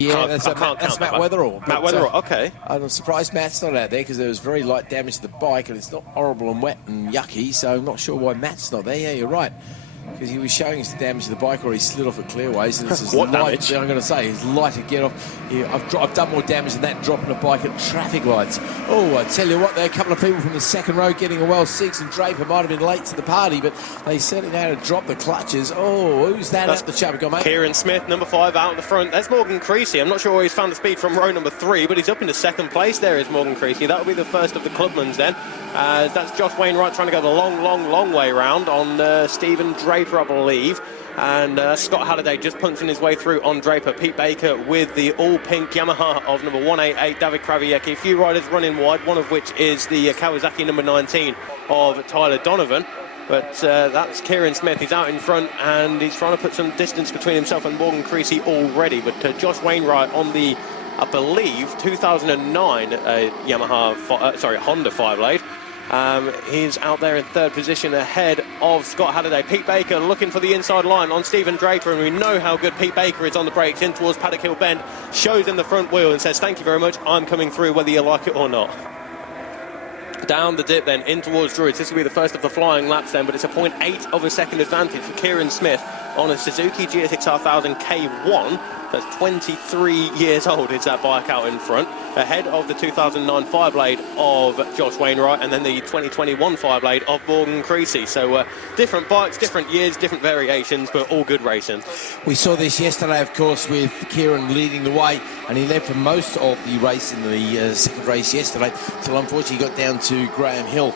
Yeah, that's Matt Weatherall. Matt Weatherall, okay. I'm surprised Matt's not out there because there was very light damage to the bike and it's not horrible and wet and yucky, so I'm not sure why Matt's not there. Yeah, you're right. Because he was showing us the damage to the bike where he slid off at Clearways. And it's as what light, damage? I'm going to say, it's light to get off. Yeah, I've done more damage than that dropping a bike at traffic lights. Oh, I tell you what, there are a couple of people from the second row getting a well. Six and Draper might have been late to the party, but they certainly know how to drop the clutches. Oh, who's that at the chub? Go, mate. Kieran Smith, number 5, out in the front. That's Morgan Creasy. I'm not sure where he's found the speed from row number 3, but he's up into second place. There is Morgan Creasy. That'll be the first of the Clubmans then. That's Josh Wainwright trying to go the long way round on Stephen Draper, I believe. And Scott Halliday just punching his way through on Draper. Pete Baker with the all-pink Yamaha of number 188, David Kraviecki. A few riders running wide, one of which is the Kawasaki number 19 of Tyler Donovan. But that's Kieran Smith. He's out in front and he's trying to put some distance between himself and Morgan Creasy already. But Josh Wainwright on the, I believe, 2009 Honda 5-blade. He's out there in third position ahead of Scott Halliday. Pete Baker looking for the inside line on Stephen Draper, and we know how good Pete Baker is on the brakes in towards Paddock Hill Bend. Shows him the front wheel and says, thank you very much, I'm coming through whether you like it or not. Down the dip then, in towards Druids. This will be the first of the flying laps then, but it's a 0.8 of a second advantage for Kieran Smith on a Suzuki GSX-R 1000 K1. That's 23 years old, is that bike out in front, ahead of the 2009 Fireblade of Josh Wainwright and then the 2021 Fireblade of Morgan Creasy. So different bikes, different years, different variations, but all good racing. We saw this yesterday, of course, with Kieran leading the way, and he led for most of the race in the second race yesterday, till unfortunately he got down to Graham Hill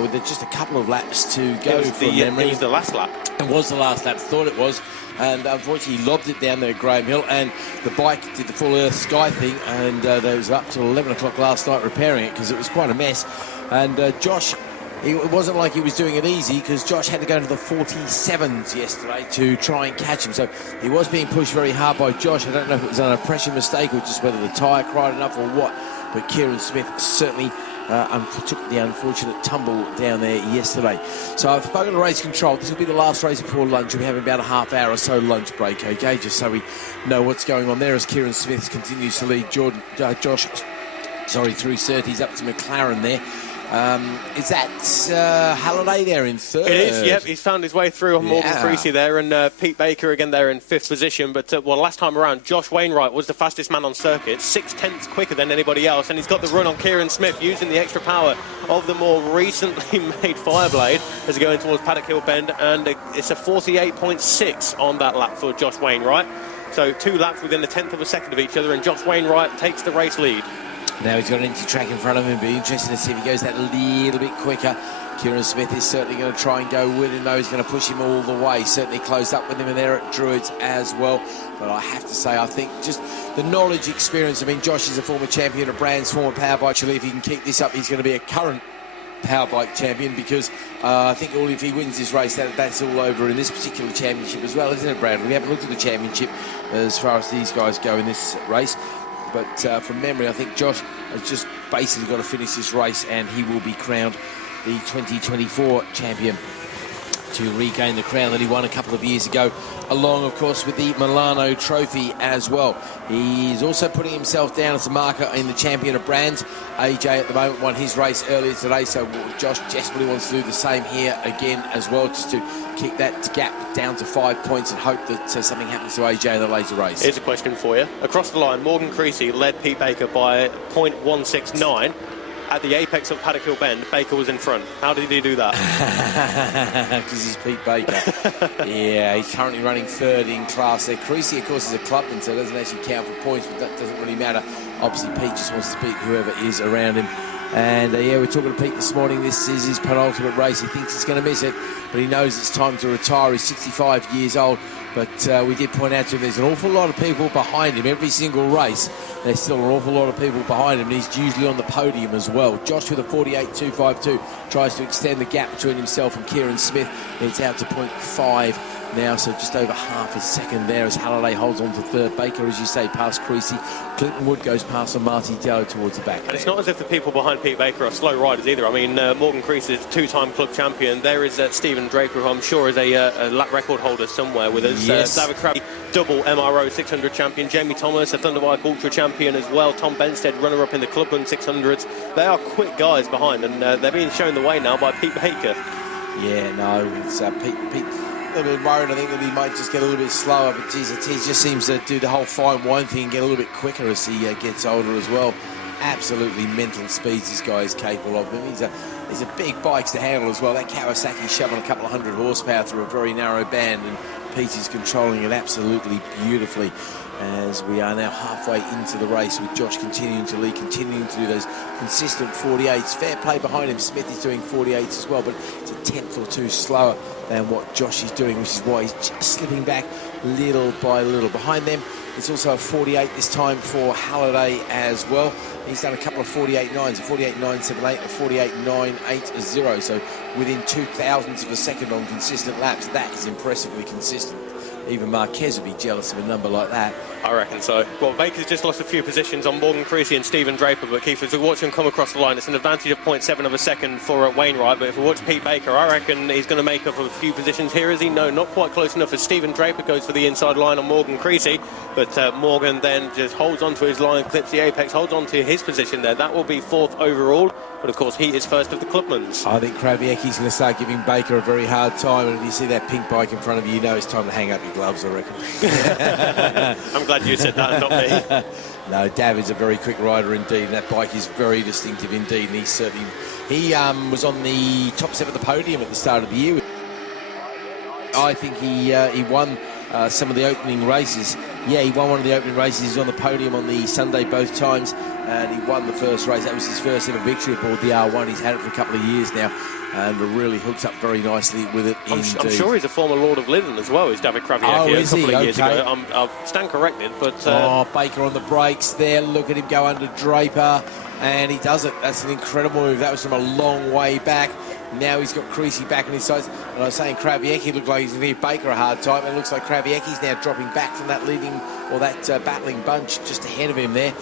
with just a couple of laps to go. It was the last lap. It was the last lap, thought it was. And unfortunately he lobbed it down there at Graham Hill, and the bike did the full Earth Sky thing, and they was up till 11 o'clock last night repairing it because it was quite a mess. And Josh, it wasn't like he was doing it easy, because Josh had to go into the 47s yesterday to try and catch him, so he was being pushed very hard by Josh. I don't know if it was on a pressure mistake or just whether the tyre cried enough or what, but Kieran Smith certainly took the unfortunate tumble down there yesterday. So I've spoken to race control. This will be the last race before lunch. We'll be having about a half hour or so lunch break, okay, just so we know what's going on there as Kieran Smith continues to lead Josh through Surtees up to McLaren there. Is that Halliday there in third? It is, yep. He's found his way through on Morgan Creasy there, and Pete Baker again there in fifth position. But, last time around, Josh Wainwright was the fastest man on circuit, 6/10 quicker than anybody else, and he's got the run on Kieran Smith using the extra power of the more recently made Fireblade as going towards Paddock Hill Bend, and it's a 48.6 on that lap for Josh Wainwright. So 2 laps within a tenth of a second of each other, and Josh Wainwright takes the race lead. Now he's got an empty track in front of him. Be interested to see if he goes that little bit quicker. Kieran Smith is certainly going to try and go with him, though. He's going to push him all the way. Certainly closed up with him in there at Druids as well. But I have to say, I think just the knowledge, experience. I mean, Josh is a former champion of Brands, former Powerbike. Actually, if he can keep this up, he's going to be a current Powerbike champion, because I think if he wins this race, that's all over in this particular championship as well, isn't it, Brad? We haven't looked at the championship as far as these guys go in this race. But from memory, I think Josh has just basically got to finish this race, and he will be crowned the 2024 champion to regain the crown that he won a couple of years ago, along, of course, with the Milano Trophy as well. He's also putting himself down as a marker in the champion of Brands. AJ at the moment won his race earlier today, so Josh desperately wants to do the same here again as well, just to kick that gap down to 5 points and hope that something happens to AJ in the later race. Here's a question for you. Across the line, Morgan Creasy led Pete Baker by 0.169. At the apex of Paddock Hill Bend, Baker was in front. How did he do that? Because he's Pete Baker. Yeah, he's currently running third in class there. Creasy, of course, is a clubman, so it doesn't actually count for points, but that doesn't really matter. Obviously, Pete just wants to beat whoever is around him. And, we're talking to Pete this morning. This is his penultimate race. He thinks he's going to miss it, but he knows it's time to retire. He's 65 years old. But we did point out to him there's an awful lot of people behind him. Every single race, there's still an awful lot of people behind him, and he's usually on the podium as well. Josh with a 48.252 tries to extend the gap between himself and Kieran Smith. It's out to 0.5 now, so just over half a second there as Halliday holds on to third. Baker, as you say, past Creasy. Clinton Wood goes past on Marty Diallo towards the back. And it's not as if the people behind Pete Baker are slow riders either. I mean, Morgan Creasy is a two-time club champion. There is Stephen Draper, who I'm sure is a lap record holder somewhere with us. Yes. David Crabbe, double MRO 600 champion. Jamie Thomas, a Thunderbike Ultra champion as well. Tom Benstead, runner-up in the Clubman 600s. They are quick guys behind, and they're being shown the way now by Pete Baker. Yeah, no, it's Pete. A little bit worried, I think, that he might just get a little bit slower, but geez, he just seems to do the whole fine wine thing and get a little bit quicker as he gets older as well. Absolutely mental speeds this guy is capable of. He's a big bikes to handle as well. That Kawasaki shoving a couple of 100 horsepower through a very narrow band, and Pete is controlling it absolutely beautifully. As we are now halfway into the race, with Josh continuing to lead, continuing to do those consistent 48s. Fair play behind him. Smith is doing 48s as well, but it's a tenth or two slower than what Josh is doing, which is why he's just slipping back little by little. Behind them, it's also a 48 this time for Halliday as well. He's done a couple of 48.9s, a 48.978, a 48.980, so within 0.02 of a second on consistent laps. That is impressively consistent. Even Marquez would be jealous of a number like that. I reckon so. Well, Baker's just lost a few positions on Morgan Creasy and Stephen Draper, but Keith, as we watch him come across the line, it's an advantage of 0.7 of a second for Wainwright, but if we watch Pete Baker, I reckon he's going to make up a few positions here, is he? No, not quite close enough as Stephen Draper goes for the inside line on Morgan Creasy, but Morgan then just holds on to his line, clips the apex, holds on to his position there. That will be fourth overall, but of course he is first of the Clubmans. I think Kraviecki's going to start giving Baker a very hard time, and if you see that pink bike in front of you, you know it's time to hang up your gloves, I reckon. I'm glad you said that, not me. No, David's a very quick rider indeed, and that bike is very distinctive indeed, and he was on the top step of the podium at the start of the year. I think he won some of the opening races. Yeah, he won one of the opening races. He was on the podium on the Sunday both times, and he won the first race. That was his first ever victory aboard the R1. He's had it for a couple of years now, and really hooks up very nicely with it. I'm sure he's a former Lord of Lytham as well, is David Kraviecki, a couple of years ago. I'll stand corrected, but... Baker on the brakes there. Look at him go under Draper, and he does it. That's an incredible move. That was from a long way back. Now he's got Creasy back on his sides. And I was saying Kraviecki looked like he's going to give Baker a hard time. It looks like Kraviecki's now dropping back from that leading, or that battling bunch just ahead of him there.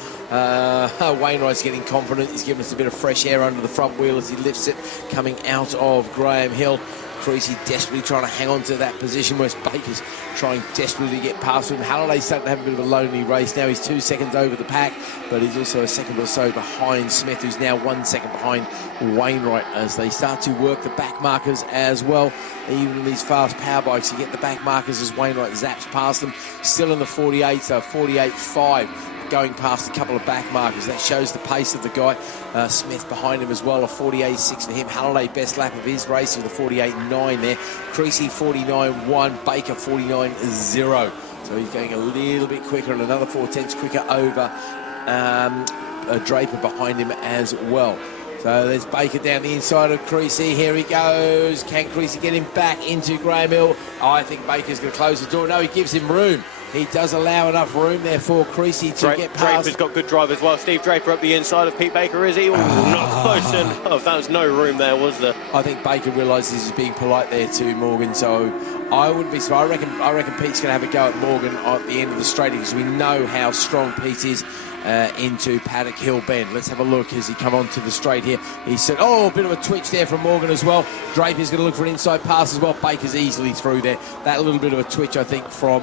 Wainwright's getting confident. He's giving us a bit of fresh air under the front wheel as he lifts it, coming out of Graham Hill. Creasy desperately trying to hang on to that position, whereas Baker's trying desperately to get past him. Halliday's starting to have a bit of a lonely race now. He's 2 seconds over the pack, but he's also a second or so behind Smith, who's now 1 second behind Wainwright as they start to work the back markers as well. Even in these fast power bikes, you get the back markers as Wainwright zaps past them. Still in the 48, so 48.5. Going past a couple of back markers. That shows the pace of the guy. Smith behind him as well, a 48.6 for him. Halliday best lap of his race with a 48.9 there. Creasy 49.1, Baker 49.0. So he's going a little bit quicker and another 4/10 quicker over Draper behind him as well. So there's Baker down the inside of Creasy. Here he goes. Can Creasy get him back into Graham Hill? I think Baker's going to close the door. No, he gives him room. He does allow enough room there for Creasy to get past. Draper's got good drive as well. Steve Draper up the inside of Pete Baker, is he? Ooh, not close enough. That was no room there, was there? I think Baker realises he's being polite there to Morgan, so I wouldn't be surprised. I reckon Pete's going to have a go at Morgan at the end of the straight, because we know how strong Pete is into Paddock Hill Bend. Let's have a look as he come onto the straight here. He said, a bit of a twitch there from Morgan as well. Draper's going to look for an inside pass as well. Baker's easily through there. That little bit of a twitch, I think, from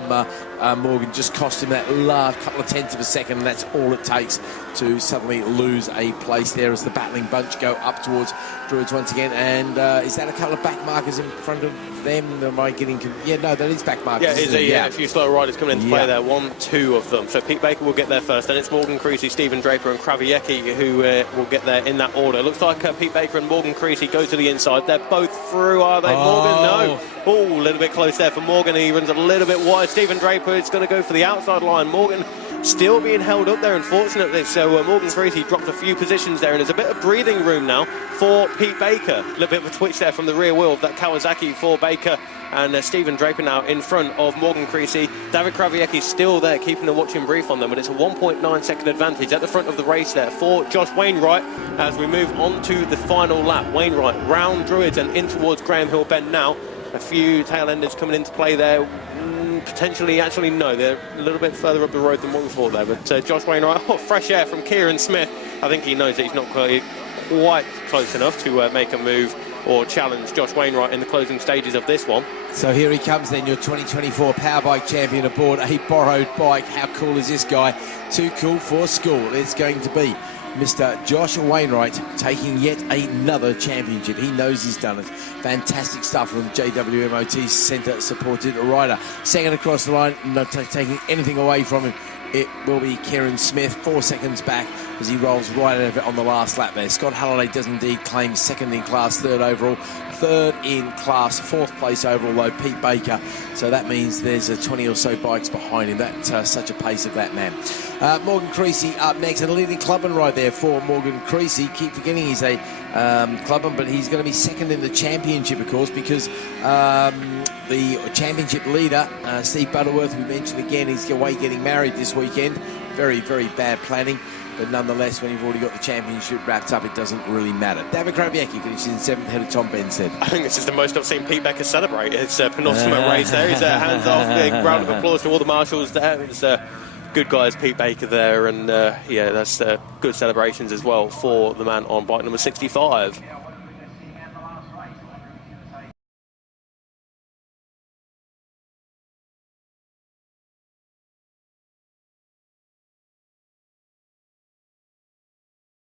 Morgan just cost him that last couple of tenths of a second, and that's all it takes to suddenly lose a place there as the battling bunch go up towards Druids once again. And is that a couple of back markers in front of them? Am I getting... Yeah, no, that is back markers. Yeah, a few slow riders coming into play there. 1, 2 of them. So Pete Baker will get there first. Then it's Morgan Creasy, Stephen Draper and Kraviecki who will get there in that order. Looks like Pete Baker and Morgan Creasy go to the inside. They're both through, are they? Morgan, no. A little bit close there for Morgan. He runs a little bit wide. Stephen Draper is going to go for the outside line. Morgan still being held up there, unfortunately. So Morgan Creasy dropped a few positions there, and there's a bit of breathing room now for Pete Baker. A little bit of a twitch there from the rear wheel of that Kawasaki for Baker. And Stephen Draper now in front of Morgan Creasy. David Kraviecki still there, keeping a watching brief on them, but it's a 1.9 second advantage at the front of the race there for Josh Wainwright as we move on to the final lap. Wainwright round Druids and in towards Graham Hill Bend now. a few tail enders coming into play there. Potentially, actually, no, they're a little bit further up the road than what we thought there. But Josh Wainwright, fresh air from Kieran Smith. I think he knows that he's not quite close enough to make a move or challenge Josh Wainwright in the closing stages of this one. So here he comes then, your 2024 Powerbike champion aboard a borrowed bike. How cool is this guy? Too cool for school. It's going to be Mr. Josh Wainwright taking yet another championship. He knows he's done it. Fantastic stuff from JWMOT Centre supported rider. Second across the line, not taking anything away from him. It will be Kieran Smith, 4 seconds back as he rolls right out of it on the last lap there. Scott Halliday does indeed claim second in class, third overall. Third in class, fourth place overall though, Pete Baker. So that means there's 20 or so bikes behind him. That's such a pace of that man. Morgan Creasy up next, and a leading clubman right there for Morgan Creasy. Keep forgetting he's a clubman, but he's going to be second in the championship, of course, because the championship leader, Steve Butterworth, we mentioned again, he's away getting married this weekend. Very, very bad planning. But nonetheless, when you've already got the championship wrapped up, it doesn't really matter. David Krabiecki finishes in seventh ahead of Tom Bemsee. I think this is the most I've seen Pete Becker celebrate. His penultimate race there. His hands off. Big round of applause to all the marshals there. It's good guys, Pete Baker there. And yeah, that's good celebrations as well for the man on bike number 65.